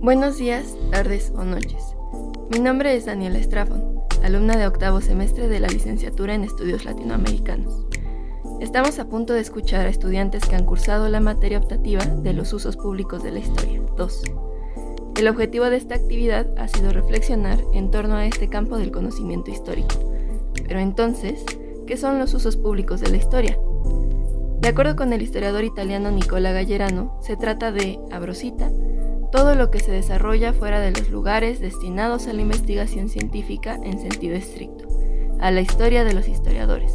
Buenos días, tardes o noches. Mi nombre es Daniela Estrafón, alumna de octavo semestre de la licenciatura en Estudios Latinoamericanos. Estamos a punto de escuchar a estudiantes que han cursado la materia optativa de los usos públicos de la historia, 2. El objetivo de esta actividad ha sido reflexionar en torno a este campo del conocimiento histórico. Pero entonces, ¿qué son los usos públicos de la historia? De acuerdo con el historiador italiano Nicola Gallerano, se trata de, abro cita, todo lo que se desarrolla fuera de los lugares destinados a la investigación científica en sentido estricto, a la historia de los historiadores,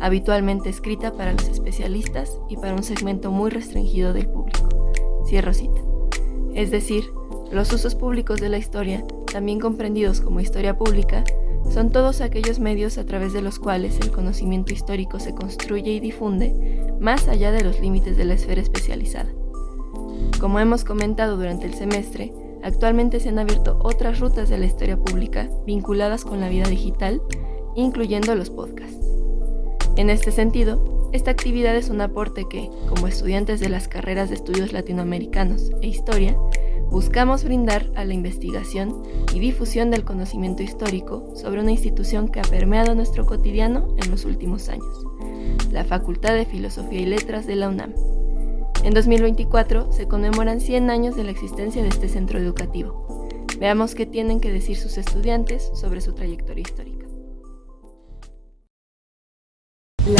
habitualmente escrita para los especialistas y para un segmento muy restringido del público. Cierro cita. Es decir, los usos públicos de la historia, también comprendidos como historia pública, son todos aquellos medios a través de los cuales el conocimiento histórico se construye y difunde más allá de los límites de la esfera especializada. Como hemos comentado durante el semestre, actualmente se han abierto otras rutas de la historia pública vinculadas con la vida digital, incluyendo los podcasts. En este sentido, esta actividad es un aporte que, como estudiantes de las carreras de estudios latinoamericanos e historia, buscamos brindar a la investigación y difusión del conocimiento histórico sobre una institución que ha permeado nuestro cotidiano en los últimos años, la Facultad de Filosofía y Letras de la UNAM. En 2024 se conmemoran 100 años de la existencia de este centro educativo. Veamos qué tienen que decir sus estudiantes sobre su trayectoria histórica. Al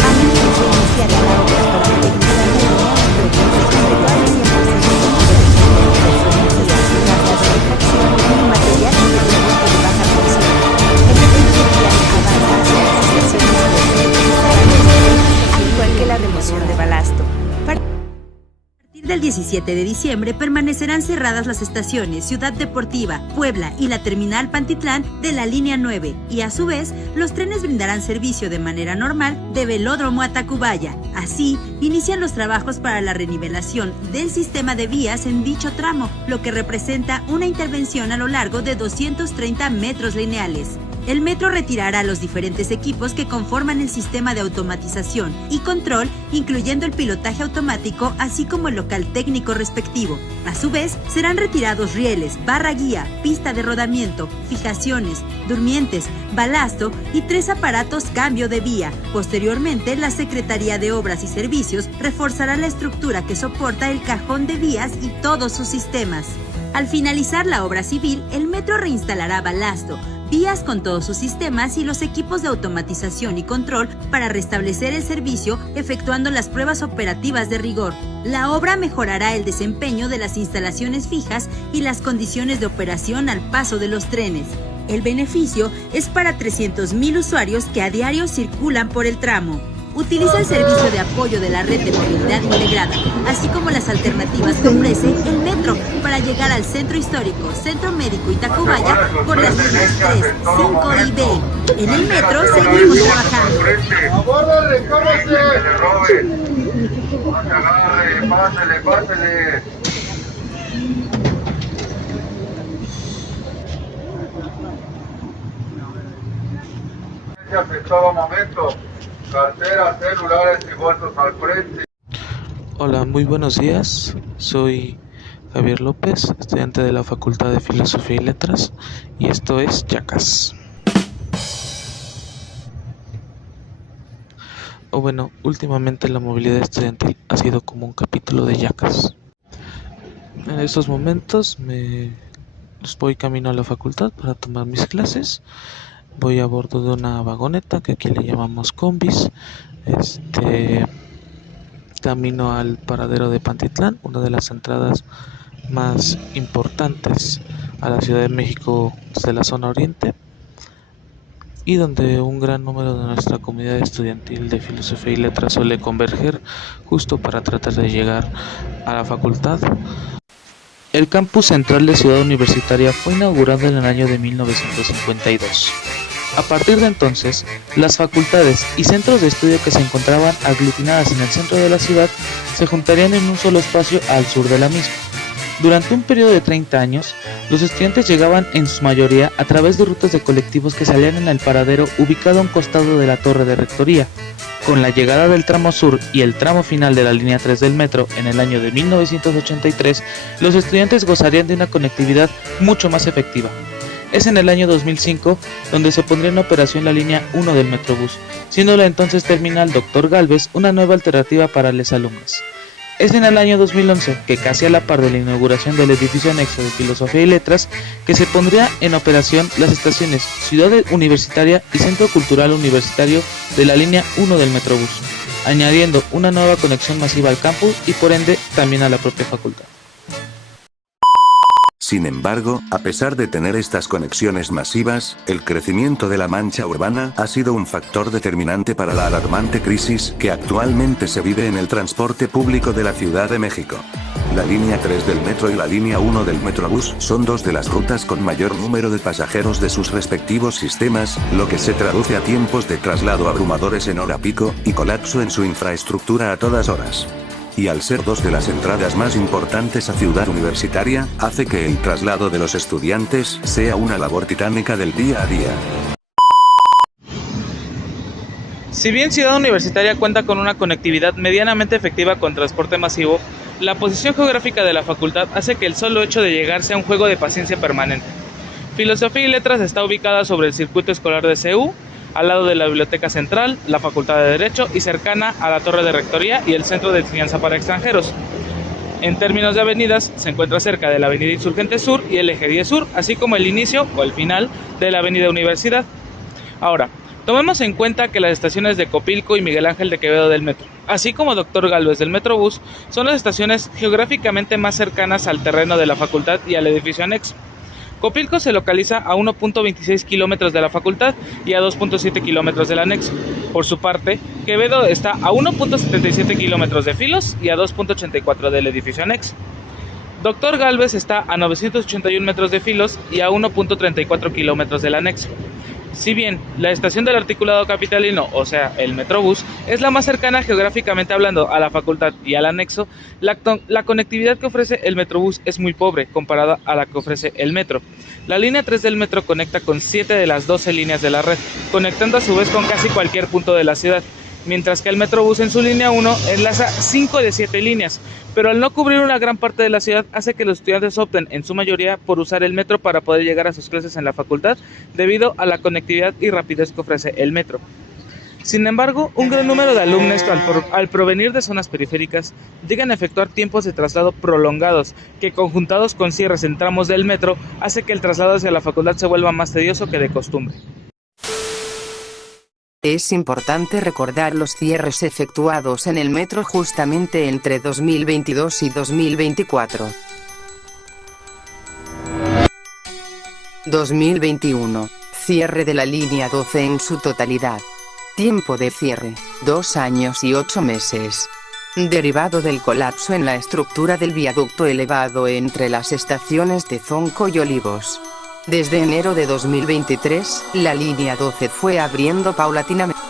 igual que la remoción de balasto. Del 17 de diciembre permanecerán cerradas las estaciones Ciudad Deportiva, Puebla y la terminal Pantitlán de la línea 9 y a su vez los trenes brindarán servicio de manera normal de Velódromo a Tacubaya. Así, inician los trabajos para la renivelación del sistema de vías en dicho tramo, lo que representa una intervención a lo largo de 230 metros lineales. El metro retirará los diferentes equipos que conforman el sistema de automatización y control, incluyendo el pilotaje automático, así como el local técnico respectivo. A su vez, serán retirados rieles, barra guía, pista de rodamiento, fijaciones, durmientes, balasto y 3 aparatos cambio de vía. Posteriormente, la Secretaría de Obras y Servicios reforzará la estructura que soporta el cajón de vías y todos sus sistemas. Al finalizar la obra civil, el metro reinstalará balasto, vías con todos sus sistemas y los equipos de automatización y control para restablecer el servicio efectuando las pruebas operativas de rigor. La obra mejorará el desempeño de las instalaciones fijas y las condiciones de operación al paso de los trenes. El beneficio es para 300,000 usuarios que a diario circulan por el tramo. Utiliza el servicio de apoyo de la red de movilidad integrada, así como las alternativas que ofrece el metro para llegar al centro histórico, centro médico y Tacubaya por las líneas 3, 5 y B. En el metro seguimos trabajando. ¡Aborda, recómase! ¡Pásele! En todo momento. Carteras, celulares y bolsos al frente. Hola, muy buenos días. Soy Javier López, estudiante de la Facultad de Filosofía y Letras, y esto es Yacas. Últimamente la movilidad estudiantil ha sido como un capítulo de Yacas. En estos momentos voy camino a la facultad para tomar mis clases. Voy a bordo de una vagoneta que aquí le llamamos combis. Camino al paradero de Pantitlán, una de las entradas más importantes a la Ciudad de México desde la zona oriente, y donde un gran número de nuestra comunidad estudiantil de Filosofía y Letras suele converger justo para tratar de llegar a la facultad. El campus central de Ciudad Universitaria fue inaugurado en el año de 1952. A partir de entonces, las facultades y centros de estudio que se encontraban aglutinadas en el centro de la ciudad se juntarían en un solo espacio al sur de la misma. Durante un periodo de 30 años, los estudiantes llegaban en su mayoría a través de rutas de colectivos que salían en el paradero ubicado a un costado de la torre de rectoría. Con la llegada del tramo sur y el tramo final de la línea 3 del metro en el año de 1983, los estudiantes gozarían de una conectividad mucho más efectiva. Es en el año 2005 donde se pondría en operación la línea 1 del Metrobús, siendo la entonces terminal Dr. Gálvez una nueva alternativa para los alumnos. Es en el año 2011 que, casi a la par de la inauguración del edificio anexo de Filosofía y Letras, que se pondría en operación las estaciones Ciudad Universitaria y Centro Cultural Universitario de la línea 1 del Metrobús, añadiendo una nueva conexión masiva al campus y por ende también a la propia facultad. Sin embargo, a pesar de tener estas conexiones masivas, el crecimiento de la mancha urbana ha sido un factor determinante para la alarmante crisis que actualmente se vive en el transporte público de la Ciudad de México. La línea 3 del metro y la línea 1 del Metrobús son dos de las rutas con mayor número de pasajeros de sus respectivos sistemas, lo que se traduce a tiempos de traslado abrumadores en hora pico y colapso en su infraestructura a todas horas. Y al ser dos de las entradas más importantes a Ciudad Universitaria, hace que el traslado de los estudiantes sea una labor titánica del día a día. Si bien Ciudad Universitaria cuenta con una conectividad medianamente efectiva con transporte masivo, la posición geográfica de la facultad hace que el solo hecho de llegar sea un juego de paciencia permanente. Filosofía y Letras está ubicada sobre el circuito escolar de CU, al lado de la Biblioteca Central, la Facultad de Derecho y cercana a la Torre de Rectoría y el Centro de Enseñanza para Extranjeros. En términos de avenidas, se encuentra cerca de la Avenida Insurgente Sur y el Eje 10 Sur, así como el inicio o el final de la Avenida Universidad. Ahora, tomemos en cuenta que las estaciones de Copilco y Miguel Ángel de Quevedo del metro, así como Dr. Gálvez del Metrobús, son las estaciones geográficamente más cercanas al terreno de la facultad y al edificio anexo. Copilco se localiza a 1.26 kilómetros de la facultad y a 2.7 kilómetros del anexo. Por su parte, Quevedo está a 1.77 kilómetros de Filos y a 2.84 del edificio anexo. Dr. Gálvez está a 981 metros de Filos y a 1.34 kilómetros del anexo. Si bien la estación del articulado capitalino, o sea, el Metrobús, es la más cercana geográficamente hablando a la facultad y al anexo, la conectividad que ofrece el Metrobús es muy pobre comparada a la que ofrece el metro. La línea 3 del metro conecta con 7 de las 12 líneas de la red, conectando a su vez con casi cualquier punto de la ciudad, mientras que el Metrobús en su línea 1 enlaza 5 de 7 líneas, pero al no cubrir una gran parte de la ciudad hace que los estudiantes opten en su mayoría por usar el metro para poder llegar a sus clases en la facultad debido a la conectividad y rapidez que ofrece el metro. Sin embargo, un gran número de alumnos al provenir de zonas periféricas llegan a efectuar tiempos de traslado prolongados que, conjuntados con cierres en tramos del metro, hace que el traslado hacia la facultad se vuelva más tedioso que de costumbre. Es importante recordar los cierres efectuados en el metro justamente entre 2022 y 2024. 2021. Cierre de la línea 12 en su totalidad. Tiempo de cierre, 2 años y 8 meses. Derivado del colapso en la estructura del viaducto elevado entre las estaciones de Zonco y Olivos. Desde enero de 2023, la línea 12 fue abriendo paulatinamente.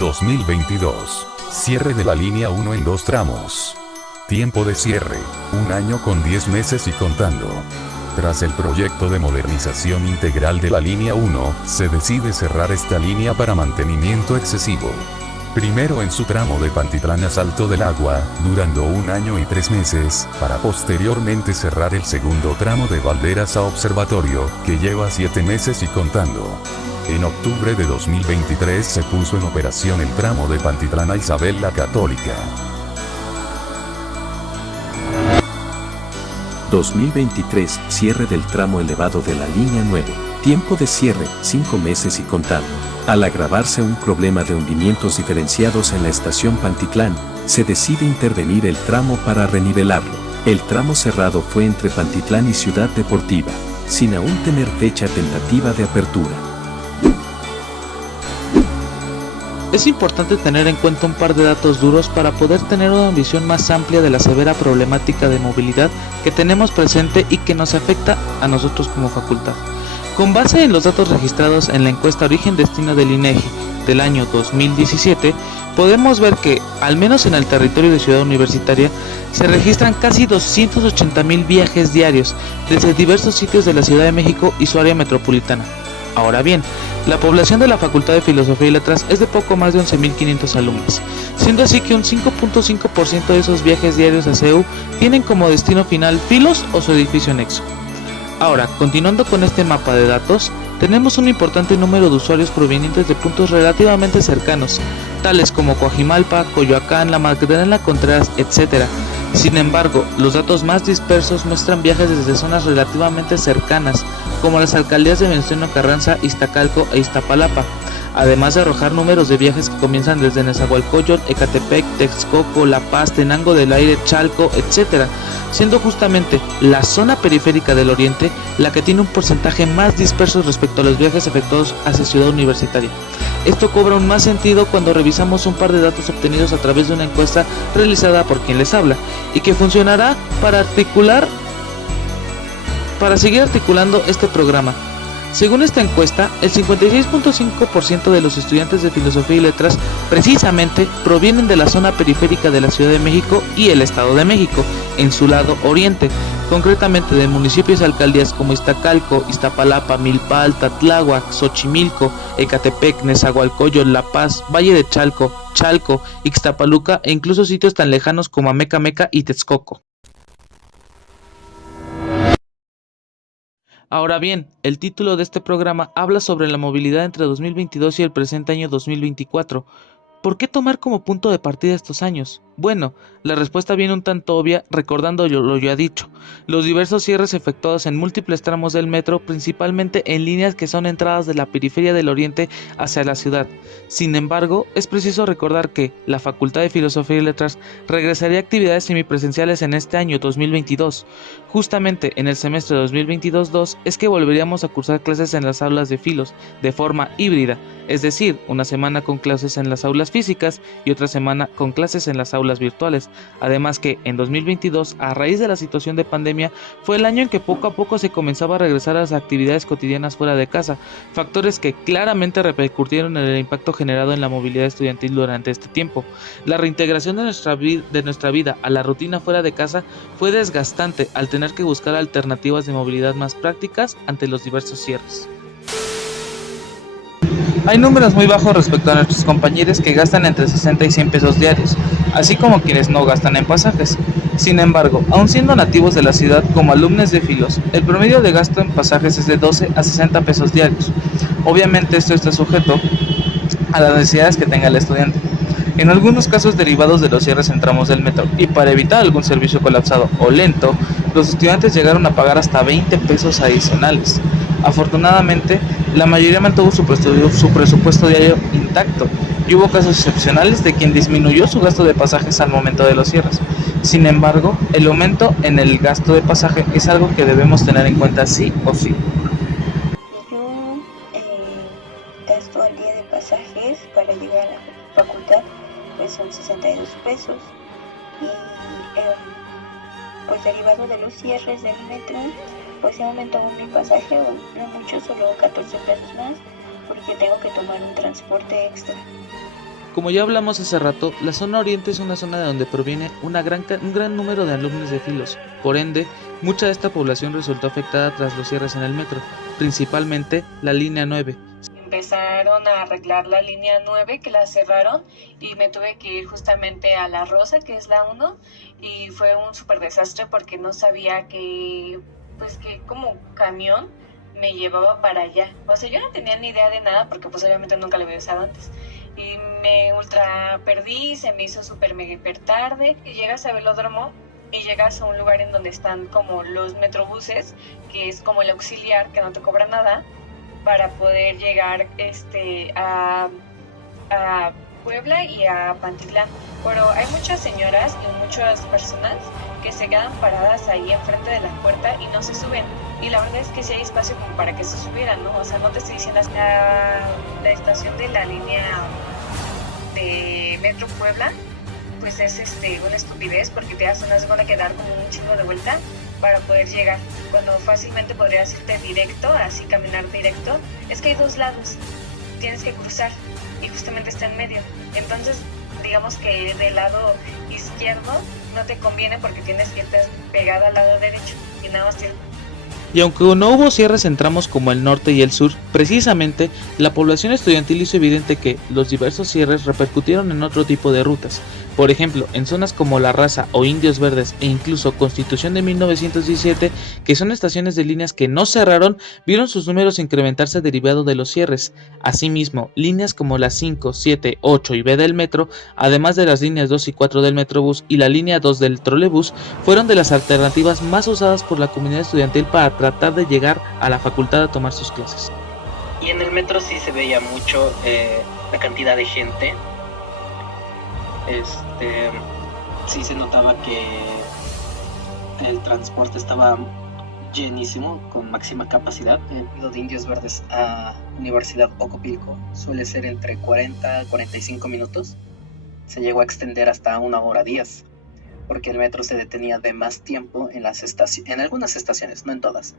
2022. Cierre de la línea 1 en 2 tramos. Tiempo de cierre, 1 año con 10 meses y contando. Tras el proyecto de modernización integral de la línea 1, se decide cerrar esta línea para mantenimiento excesivo. Primero en su tramo de Pantitlán a Salto del Agua, durando 1 año y 3 meses, para posteriormente cerrar el segundo tramo de Valderas a Observatorio, que lleva 7 meses y contando. En octubre de 2023 se puso en operación el tramo de Pantitlán a Isabel la Católica. 2023, cierre del tramo elevado de la línea 9. Tiempo de cierre, 5 meses y contando. Al agravarse un problema de hundimientos diferenciados en la estación Pantitlán, se decide intervenir el tramo para renivelarlo. El tramo cerrado fue entre Pantitlán y Ciudad Deportiva, sin aún tener fecha tentativa de apertura. Es importante tener en cuenta un par de datos duros para poder tener una visión más amplia de la severa problemática de movilidad que tenemos presente y que nos afecta a nosotros como facultad. Con base en los datos registrados en la encuesta Origen-Destino del INEGI del año 2017, podemos ver que, al menos en el territorio de Ciudad Universitaria, se registran casi 280,000 viajes diarios desde diversos sitios de la Ciudad de México y su área metropolitana. Ahora bien, la población de la Facultad de Filosofía y Letras es de poco más de 11,500 alumnos, siendo así que un 5.5% de esos viajes diarios a CEU tienen como destino final Filos o su edificio anexo. Ahora, continuando con este mapa de datos, tenemos un importante número de usuarios provenientes de puntos relativamente cercanos, tales como Coajimalpa, Coyoacán, La Magdalena Contreras, etc. Sin embargo, los datos más dispersos muestran viajes desde zonas relativamente cercanas, como las alcaldías de Venustiano Carranza, Iztacalco e Iztapalapa, además de arrojar números de viajes que comienzan desde Nezahualcóyotl, Ecatepec, Texcoco, La Paz, Tenango del Aire, Chalco, etc., siendo justamente la zona periférica del oriente la que tiene un porcentaje más disperso respecto a los viajes efectuados hacia Ciudad Universitaria. Esto cobra aún más sentido cuando revisamos un par de datos obtenidos a través de una encuesta realizada por quien les habla, y que funcionará para seguir articulando este programa. Según esta encuesta, el 56.5% de los estudiantes de Filosofía y Letras precisamente provienen de la zona periférica de la Ciudad de México y el Estado de México, en su lado oriente, concretamente de municipios y alcaldías como Iztacalco, Iztapalapa, Milpa, Tláhuac, Xochimilco, Ecatepec, Nezahualcóyotl, La Paz, Valle de Chalco, Ixtapaluca e incluso sitios tan lejanos como Amecameca y Texcoco. Ahora bien, el título de este programa habla sobre la movilidad entre 2022 y el presente año 2024. ¿Por qué tomar como punto de partida estos años? Bueno, la respuesta viene un tanto obvia recordando lo ya dicho, los diversos cierres efectuados en múltiples tramos del metro, principalmente en líneas que son entradas de la periferia del oriente hacia la ciudad. Sin embargo, es preciso recordar que la Facultad de Filosofía y Letras regresaría a actividades semipresenciales en este año 2022. Justamente en el semestre 2022-2 es que volveríamos a cursar clases en las aulas de Filos de forma híbrida, es decir, una semana con clases en las aulas físicas y otra semana con clases en las aulas virtuales. Además que en 2022, a raíz de la situación de pandemia, fue el año en que poco a poco se comenzaba a regresar a las actividades cotidianas fuera de casa, factores que claramente repercutieron en el impacto generado en la movilidad estudiantil durante este tiempo. La reintegración de nuestra vida a la rutina fuera de casa fue desgastante al tener que buscar alternativas de movilidad más prácticas ante los diversos cierres. Hay números muy bajos respecto a nuestros compañeros que gastan entre 60 y 100 pesos diarios, así como quienes no gastan en pasajes. Sin embargo, aun siendo nativos de la ciudad como alumnos de Filos, el promedio de gasto en pasajes es de 12 a 60 pesos diarios. Obviamente esto está sujeto a las necesidades que tenga el estudiante. En algunos casos derivados de los cierres en tramos del metro y para evitar algún servicio colapsado o lento, los estudiantes llegaron a pagar hasta 20 pesos adicionales. Afortunadamente, la mayoría mantuvo su presupuesto diario intacto y hubo casos excepcionales de quien disminuyó su gasto de pasajes al momento de los cierres. Sin embargo, el aumento en el gasto de pasaje es algo que debemos tener en cuenta sí o sí. Yo gasto al día de pasajes para llegar a la facultad, pues son 62 pesos y pues derivado de los cierres del metro, pues he aumentado mi pasaje, no mucho, solo 14 pesos más, porque tengo que tomar un transporte extra. Como ya hablamos hace rato, la zona oriente es una zona de donde proviene un gran número de alumnos de Filos. Por ende, mucha de esta población resultó afectada tras los cierres en el metro, principalmente la línea 9. Empezaron a arreglar la línea 9 que la cerraron y me tuve que ir justamente a La Rosa, que es la 1, y fue un súper desastre porque no sabía que como camión me llevaba para allá. O sea, yo no tenía ni idea de nada porque pues obviamente nunca lo había usado antes. Y me ultra perdí, se me hizo súper mega hiper tarde. Y llegas a Velódromo y llegas a un lugar en donde están como los metrobuses, que es como el auxiliar, que no te cobra nada, para poder llegar a Puebla y a Pantitlán. Pero hay muchas señoras y muchas personas que se quedan paradas ahí enfrente de la puerta y no se suben. Y la verdad es que sí hay espacio como para que se subieran, ¿no? O sea, no te estoy diciendo la estación de la línea de Metro Puebla, pues es una estupidez porque te das una segunda que dar como un chingo de vuelta para poder llegar, cuando fácilmente podrías irte directo, así caminar directo. Es que hay dos lados, tienes que cruzar y justamente está en medio. Entonces digamos que del lado izquierdo no te conviene porque tienes que estar pegado al lado derecho y nada más Y aunque no hubo cierres en tramos como el norte y el sur, precisamente la población estudiantil hizo evidente que los diversos cierres repercutieron en otro tipo de rutas. Por ejemplo, en zonas como La Raza o Indios Verdes e incluso Constitución de 1917, que son estaciones de líneas que no cerraron, vieron sus números incrementarse derivado de los cierres. Asimismo, líneas como las 5, 7, 8 y B del metro, además de las líneas 2 y 4 del Metrobús y la línea 2 del trolebús, fueron de las alternativas más usadas por la comunidad estudiantil para tratar de llegar a la facultad a tomar sus clases. Y en el metro sí se veía mucho la cantidad de gente. Sí se notaba que el transporte estaba llenísimo, con máxima capacidad. El vuelo de Indios Verdes a Universidad Ocopilco suele ser entre 40 a 45 minutos. Se llegó a extender hasta 1 hora 10, porque el metro se detenía de más tiempo en algunas estaciones, no en todas.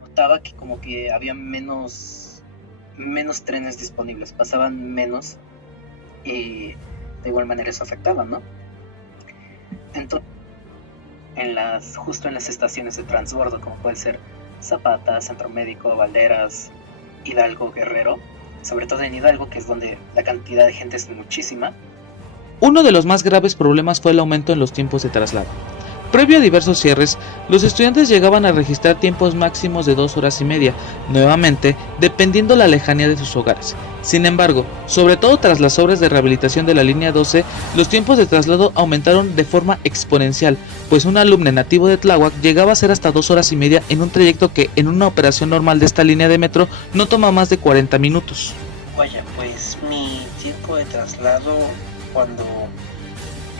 Notaba que como que había menos trenes disponibles, pasaban menos y de igual manera eso afectaba, ¿no? Entonces, justo en las estaciones de transbordo, como puede ser Zapata, Centro Médico, Valderas, Hidalgo, Guerrero, sobre todo en Hidalgo, que es donde la cantidad de gente es muchísima. Uno de los más graves problemas fue el aumento en los tiempos de traslado. Previo a diversos cierres, los estudiantes llegaban a registrar tiempos máximos de 2 horas y media, nuevamente dependiendo la lejanía de sus hogares. Sin embargo, sobre todo tras las obras de rehabilitación de la línea 12, los tiempos de traslado aumentaron de forma exponencial, pues un alumno nativo de Tláhuac llegaba a ser hasta 2 horas y media en un trayecto que en una operación normal de esta línea de metro no toma más de 40 minutos. Vaya, pues mi tiempo de traslado cuando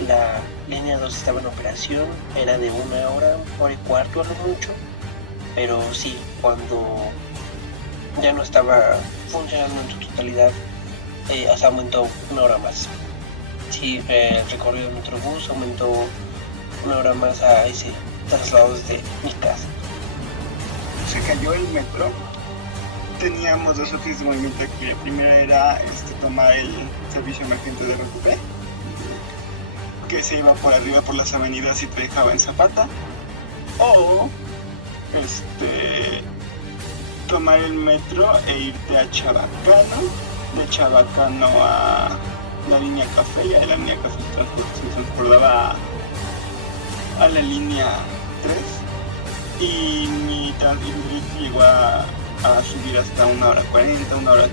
la línea 2 estaba en operación era de 1 hora, 1 hora y cuarto a lo mucho, pero sí, cuando ya no estaba funcionando en su totalidad, se aumentó 1 hora más. Sí, el recorrido del Metrobús aumentó 1 hora más a ese traslado desde mi casa. Se cayó el metro. Teníamos 2 opciones de movimiento aquí. La primera era tomar el servicio emergente de RTP, que se iba por arriba por las avenidas y te dejaba en Zapata, o tomar el metro e irte a Chabacano, de Chabacano a la línea Café, y de la línea Café se transportaba a la línea 3, y mi trayecto llegó a subir hasta 1 hora 40, 1 hora...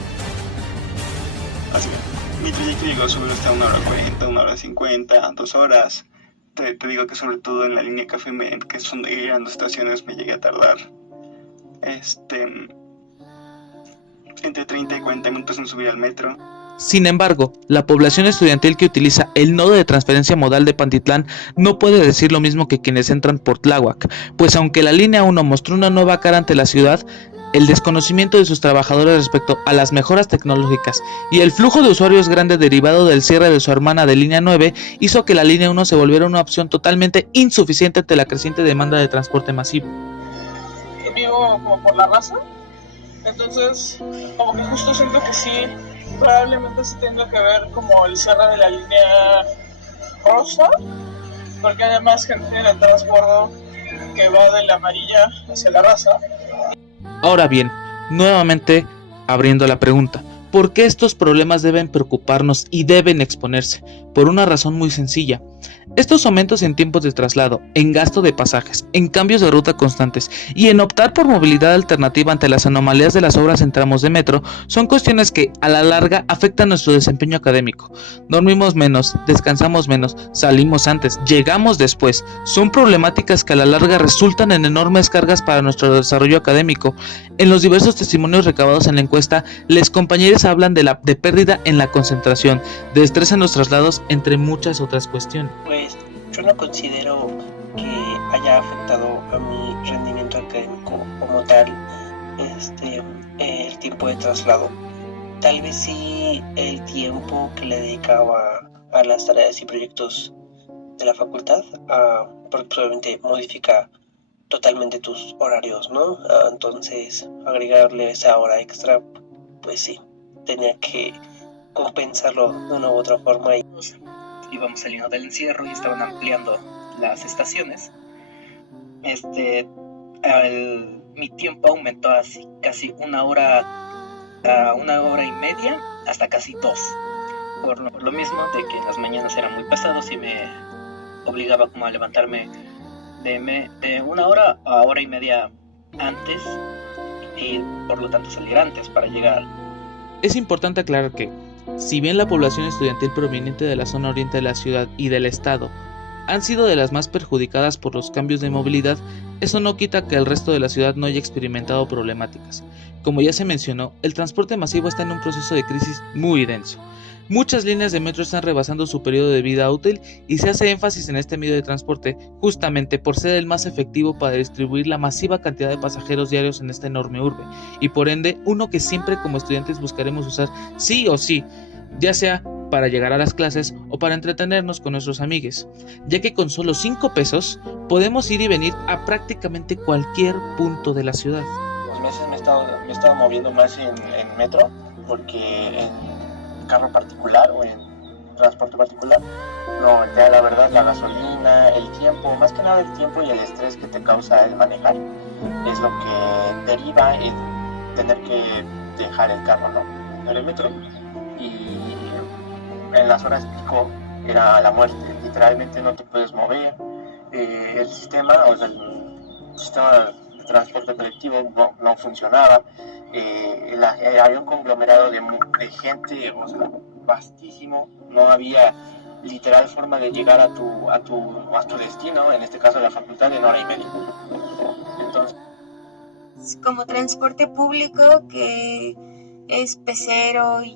Así que mi trayecto llegó a subir hasta 1 hora 40, 1 hora 50, 2 horas. Te digo que sobre todo en la línea Café, que son de grandes estaciones, me llegué a tardar entre 30 y 40 minutos en subir al metro. Sin embargo, la población estudiantil que utiliza el nodo de transferencia modal de Pantitlán no puede decir lo mismo que quienes entran por Tláhuac, pues aunque la línea 1 mostró una nueva cara ante la ciudad, el desconocimiento de sus trabajadores respecto a las mejoras tecnológicas y el flujo de usuarios grande derivado del cierre de su hermana de línea 9 hizo que la línea 1 se volviera una opción totalmente insuficiente ante la creciente demanda de transporte masivo. Yo vivo como por La Raza, entonces como que justo siento que sí, probablemente sí tenga que ver como el cierre de la línea rosa, porque hay más gente en el transbordo que va de la amarilla hacia La Raza. Ahora bien, nuevamente abriendo la pregunta, ¿por qué estos problemas deben preocuparnos y deben exponerse? Por una razón muy sencilla. Estos aumentos en tiempos de traslado, en gasto de pasajes, en cambios de ruta constantes y en optar por movilidad alternativa ante las anomalías de las obras en tramos de metro son cuestiones que a la larga afectan nuestro desempeño académico. Dormimos menos, descansamos menos, salimos antes, llegamos después. Son problemáticas que a la larga resultan en enormes cargas para nuestro desarrollo académico. En los diversos testimonios recabados en la encuesta, les compañeros hablan de pérdida en la concentración, de estrés en los traslados, entre muchas otras cuestiones. Pues yo no considero que haya afectado a mi rendimiento académico como tal el tiempo de traslado. Tal vez sí el tiempo que le dedicaba a las tareas y proyectos de la facultad, porque probablemente modifica totalmente tus horarios, ¿no? Entonces agregarle esa hora extra, pues sí, tenía que compensarlo de una u otra forma. Y íbamos saliendo del encierro y estaban ampliando las estaciones. Mi tiempo aumentó así casi 1 hora a 1 hora y media hasta casi 2. Por lo mismo de que en las mañanas eran muy pesados y me obligaba como a levantarme de 1 hora a 1 hora y media antes y por lo tanto salir antes para llegar. Es importante aclarar que, si bien la población estudiantil proveniente de la zona oriente de la ciudad y del estado han sido de las más perjudicadas por los cambios de movilidad, eso no quita que el resto de la ciudad no haya experimentado problemáticas. Como ya se mencionó, el transporte masivo está en un proceso de crisis muy denso. Muchas líneas de metro están rebasando su periodo de vida útil y se hace énfasis en este medio de transporte justamente por ser el más efectivo para distribuir la masiva cantidad de pasajeros diarios en esta enorme urbe, y por ende uno que siempre como estudiantes buscaremos usar sí o sí, ya sea para llegar a las clases o para entretenernos con nuestros amigues, ya que con solo 5 pesos podemos ir y venir a prácticamente cualquier punto de la ciudad. Los meses me he estado moviendo más en metro, porque en carro particular o en transporte particular, no, ya la verdad la gasolina, el tiempo, más que nada el tiempo y el estrés que te causa el manejar, es lo que deriva en tener que dejar el carro, ¿no? En el metro. Y en las horas pico era la muerte, literalmente no te puedes mover, el sistema, o sea, el sistema de transporte colectivo no funcionaba, había un conglomerado de gente, o sea, vastísimo, no había literal forma de llegar a tu destino, en este caso la facultad, en 1 hora y media. Entonces, como transporte público, que es pecero y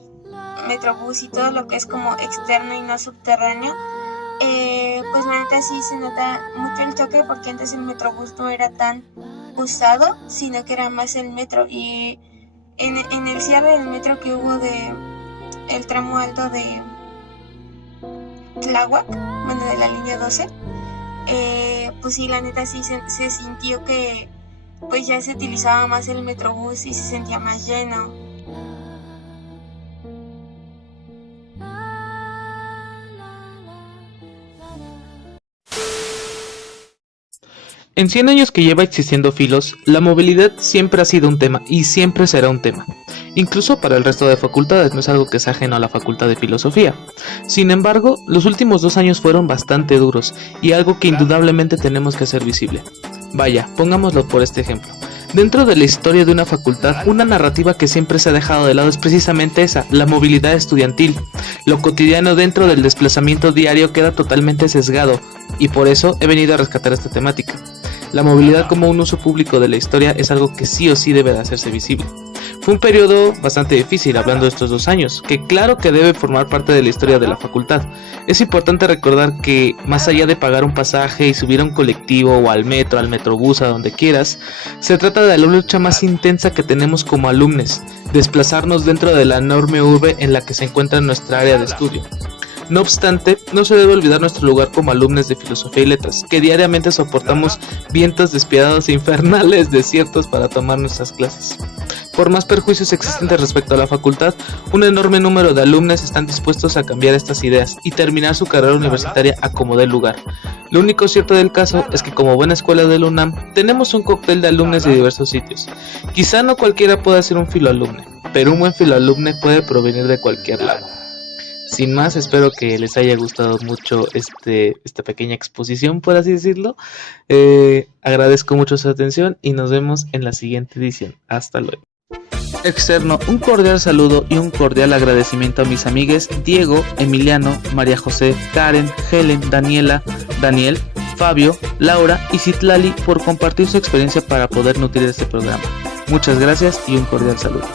metrobús y todo lo que es como externo y no subterráneo, pues la neta sí se nota mucho el choque, porque antes el metrobús no era tan usado, sino que era más el metro. Y en el cierre del metro que hubo de el tramo alto de Tláhuac, bueno, de la línea 12, pues sí, la neta sí se sintió que pues ya se utilizaba más el metrobús y se sentía más lleno. En 100 años que lleva existiendo Filos, la movilidad siempre ha sido un tema y siempre será un tema. Incluso para el resto de facultades, no es algo que sea ajeno a la Facultad de Filosofía. Sin embargo, los últimos 2 años fueron bastante duros y algo que indudablemente tenemos que hacer visible. Vaya, pongámoslo por este ejemplo. Dentro de la historia de una facultad, una narrativa que siempre se ha dejado de lado es precisamente esa, la movilidad estudiantil. Lo cotidiano dentro del desplazamiento diario queda totalmente sesgado, y por eso he venido a rescatar esta temática. La movilidad como un uso público de la historia es algo que sí o sí debe de hacerse visible. Fue un periodo bastante difícil, hablando de estos 2 años, que claro que debe formar parte de la historia de la facultad. Es importante recordar que, más allá de pagar un pasaje y subir a un colectivo o al metro, al metrobús, a donde quieras, se trata de la lucha más intensa que tenemos como alumnos, desplazarnos dentro de la enorme urbe en la que se encuentra nuestra área de estudio. No obstante, no se debe olvidar nuestro lugar como alumnos de Filosofía y Letras, que diariamente soportamos vientos despiadados e infernales desiertos para tomar nuestras clases. Por más perjuicios existentes respecto a la facultad, un enorme número de alumnos están dispuestos a cambiar estas ideas y terminar su carrera universitaria a como dé lugar. Lo único cierto del caso es que, como buena escuela de la UNAM, tenemos un cóctel de alumnos de diversos sitios. Quizá no cualquiera pueda ser un filoalumne, pero un buen filoalumne puede provenir de cualquier lado. Sin más, espero que les haya gustado mucho esta pequeña exposición, por así decirlo. Agradezco mucho su atención y nos vemos en la siguiente edición. Hasta luego. Externo un cordial saludo y un cordial agradecimiento a mis amigues Diego, Emiliano, María José, Karen, Helen, Daniela, Daniel, Fabio, Laura y Citlali por compartir su experiencia para poder nutrir este programa. Muchas gracias y un cordial saludo.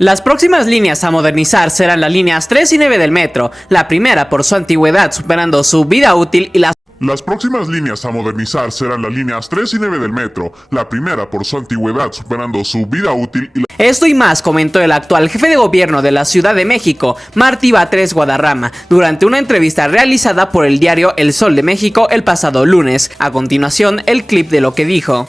Las próximas líneas a modernizar serán las líneas 3 y 9 del metro, la primera por su antigüedad superando su vida útil y Las próximas líneas a modernizar serán las líneas 3 y 9 del metro, la primera por su antigüedad superando su vida útil y Esto y más comentó el actual jefe de gobierno de la Ciudad de México, Martí Batres Guadarrama, durante una entrevista realizada por el diario El Sol de México el pasado lunes. A continuación, el clip de lo que dijo.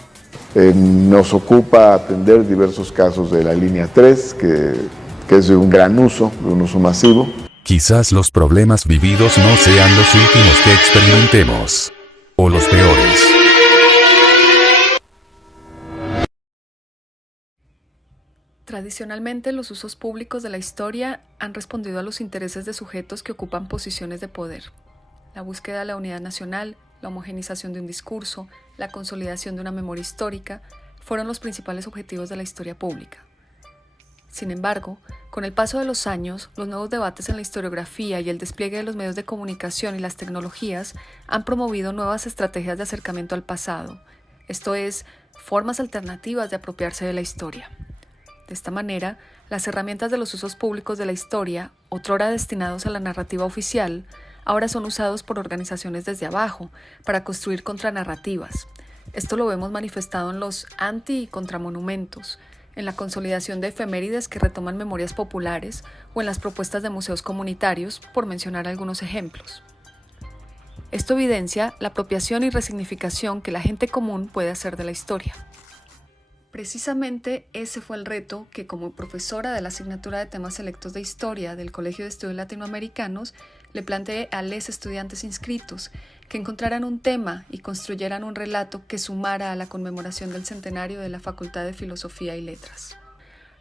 Nos ocupa atender diversos casos de la línea 3, que es de un gran uso, de un uso masivo. Quizás los problemas vividos no sean los últimos que experimentemos, o los peores. Tradicionalmente, los usos públicos de la historia han respondido a los intereses de sujetos que ocupan posiciones de poder. La búsqueda de la unidad nacional, la homogenización de un discurso, la consolidación de una memoria histórica, fueron los principales objetivos de la historia pública. Sin embargo, con el paso de los años, los nuevos debates en la historiografía y el despliegue de los medios de comunicación y las tecnologías han promovido nuevas estrategias de acercamiento al pasado, esto es, formas alternativas de apropiarse de la historia. De esta manera, las herramientas de los usos públicos de la historia, otrora destinados a la narrativa oficial, ahora son usados por organizaciones desde abajo para construir contranarrativas. Esto lo vemos manifestado en los anti- y contramonumentos, en la consolidación de efemérides que retoman memorias populares o en las propuestas de museos comunitarios, por mencionar algunos ejemplos. Esto evidencia la apropiación y resignificación que la gente común puede hacer de la historia. Precisamente ese fue el reto que, como profesora de la asignatura de temas selectos de Historia del Colegio de Estudios Latinoamericanos, le planteé a los estudiantes inscritos que encontraran un tema y construyeran un relato que sumara a la conmemoración del centenario de la Facultad de Filosofía y Letras.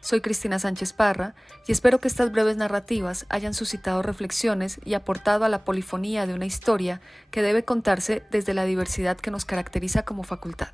Soy Cristina Sánchez Parra y espero que estas breves narrativas hayan suscitado reflexiones y aportado a la polifonía de una historia que debe contarse desde la diversidad que nos caracteriza como facultad.